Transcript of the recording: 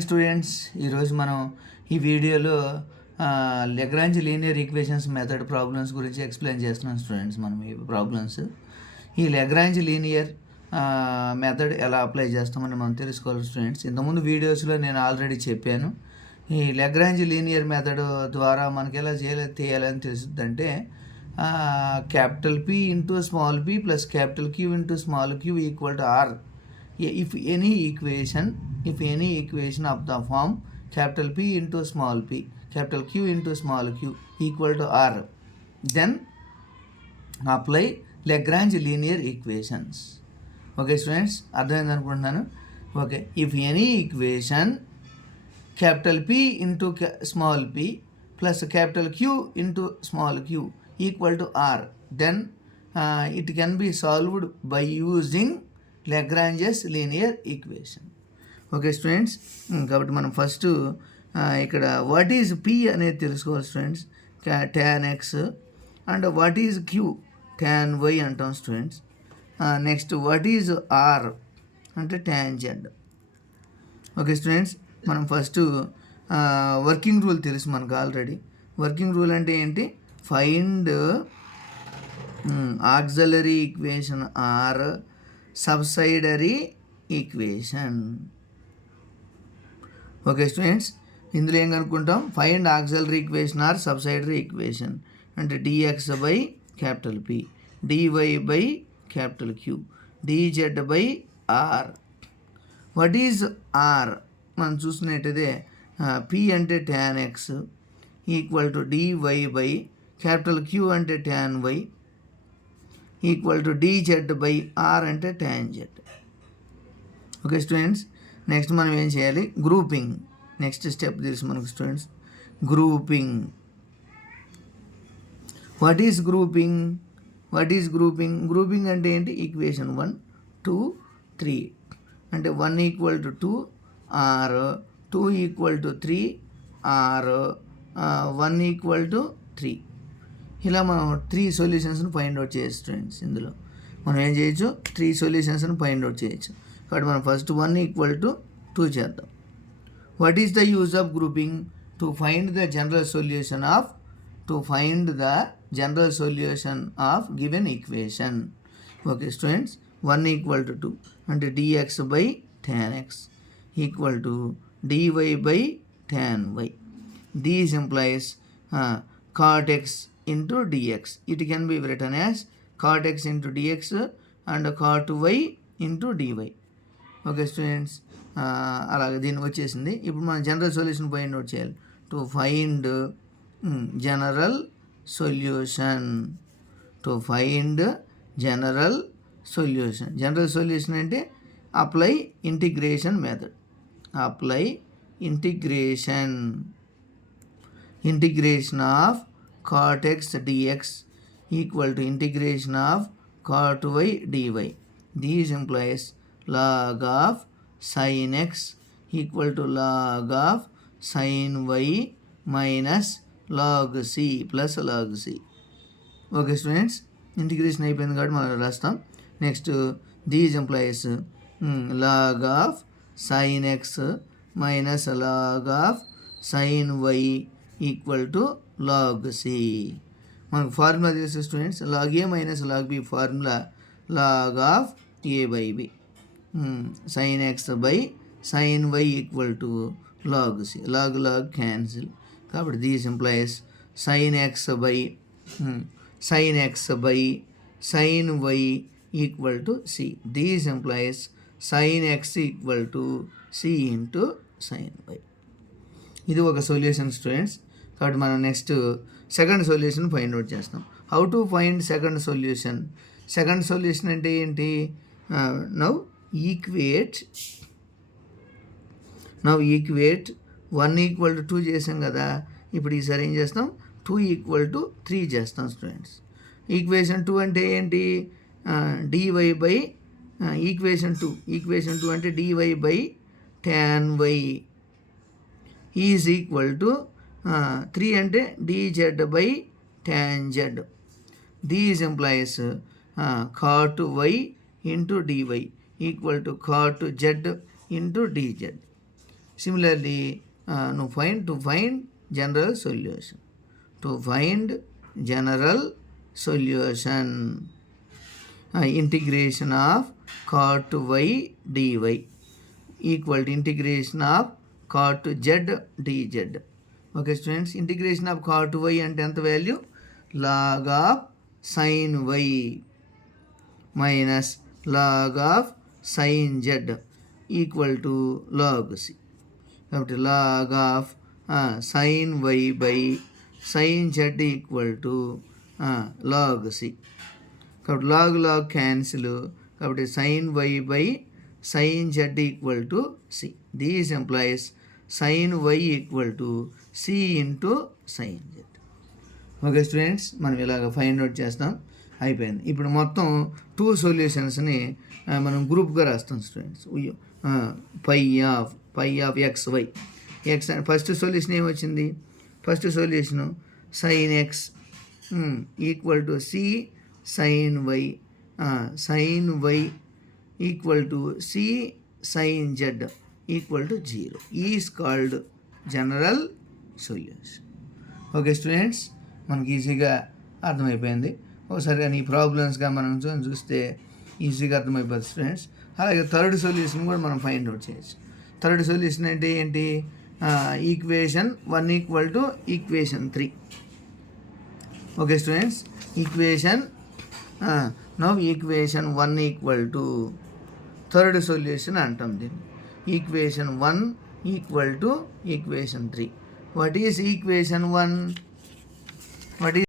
Students, ఈరోజు మనం ఈ వీడియోలో Lagrange linear equations method problems గురించి ఎక్స్ప్లెయిన్ చేస్తున్నాం స్టూడెంట్స్. మనం ఈ ప్రాబ్లమ్స్ ఈ లెగ్రాంజ్ లీనియర్ మెథడ్ ఎలా అప్లై చేస్తామని మనం తెలుసుకోవాలి స్టూడెంట్స్. ఇంతకుముందు వీడియోస్లో నేను ఆల్రెడీ చెప్పాను. ఈ లెగ్రాంజ్ లీనియర్ మెథడ్ ద్వారా మనకి ఎలా తీయాలని తెలుస్తుందంటే capital P into small p plus capital Q into small q equal to R. If any equation of the form capital P into small p, capital Q into small q equal to R, then apply Lagrange linear equations. Okay students, అర్థమైంది అనుకుంటున్నాను. Okay, if any equation capital P into small p plus capital Q into small q equal to R, then it can be solved by using Lagrange's linear equation. Okay students, కాబట్టి మనం first ఇక్కడ what is P అనేది తెలుసుకోవాలి students. tan x and what is Q, tan y అంటాం students. Next what is R అంటే tan z. Okay students, మనం first working rule తెలుసు మనకు ఆల్రెడీ. వర్కింగ్ రూల్ అంటే ఏంటి? Find auxiliary equation or subsidiary equation. Okay students, ఇందులో ఏం కనుక్కుంటాం? Find auxiliary equation or subsidiary equation అంటే dx by capital P, dy by capital Q, dz by R. What is R? మనం చూసినట్టయితే P అంటే tan x equal to dy by capital Q అంటే tan y equal to dz by R అంటే tan z. Okay students, next మనం ఏం చేయాలి? Grouping. Next step తెలుసు మనకు students. Grouping. What is grouping? Grouping అంటే ఏంటి? ఈక్వేషన్ 1, 2, 3 అంటే 1 equal to 2 R, 2 equal to 3 R, 1 equal to 3. ఇలా మనం 3 సొల్యూషన్స్ని ఫైండ్ అవుట్ చేయొచ్చు స్టూడెంట్స్. ఇందులో మనం ఏం చేయొచ్చు? 3 సొల్యూషన్స్ని ఫైండ్ అవుట్ చేయొచ్చు. కాబట్టి మనం ఫస్ట్ 1 ఈక్వల్ టు 2 చేద్దాం. What is the use of grouping? To find the general solution of given equation. Okay students, 1 equal to 2 అంటే dx by tan x equal to dy by tan y. These implies cot x into dx. It can be written as cot x into dx and cot y into dy. Okay students, అలాగే దీన్ని వచ్చేసింది. ఇప్పుడు మనం general solution find out చేయాలి. To find general solution అంటే apply integration method. Integration of cot x dx equal to integration of cot y dy. These implies log of sin x equal to log of sin y minus log c plus log c. Okay students, integration అయిపోయింది కాబట్టి మనం రాస్తాం. Next these implies log of sin x minus log of sin y equal to log c. మనకు formula తెలుసు students. log a minus log b formula log of a by b. sin x by sin y equal to log c. log cancel. కాబట్టి these implies sin x by sin y equal to c. These implies sin x equal to c into sin y. ఇది ఒక solution students. కాబట్టి మనం next second solution find out చేస్తాం. How to find second solution అంటే ఏంటి? Now equate 1 equal to 2 చేసాం కదా. ఇప్పుడు ఈసారి ఏం చేస్తాం? 2 ఈక్వల్ టు 3 చేస్తాం స్టూడెంట్స్. ఈక్వేషన్ 2 అంటే ఏంటి? dy బై ఈక్వేషన్ 2 అంటే dy by tan y is equal to 3 అంటే dz by tan z. These implies cot y into dy equal to cot z into dz. Similarly, to find general solution. To find general solution, integration of cot y dy equal to integration of cot z dz. Okay students, integration of cot y అంటే ఎంత value, log of sin y minus log of sin z equal to log c. కాబట్టి log of sin y by sin z equal to log c. కాబట్టి log cancel, కాబట్టి sin y by sin z equal to c. These employees sin y equal to c into sin z. Okay students, మనం ఇలాగ find out చేస్తాం. అయిపోయింది. ఇప్పుడు మొత్తం 2 సొల్యూషన్స్ని మనం గ్రూప్గా రాస్తాం students. Phi of x y. X first solution ఏమొచ్చింది, first solution sine x equal to C sine y. Sine y equal to C sine z equal to 0 is called general solution. Okay students, మనకి ఈజీగా అర్థమైపోయింది. ఒకసారి కానీ ఈ ప్రాబ్లమ్స్గా మనం చూస్తే ఈజీగా అర్థమైపోతుంది స్టూడెంట్స్. అలాగే థర్డ్ సొల్యూషన్ కూడా మనం ఫైండ్ అవుట్ చేయొచ్చు. థర్డ్ సొల్యూషన్ అంటే ఏంటి, equation 1 equal to equation 3. Okay students, equation equation 1 equal to third solution అంటాం దీన్ని. Equation 1 equal to equation 3. What is equation 1? What is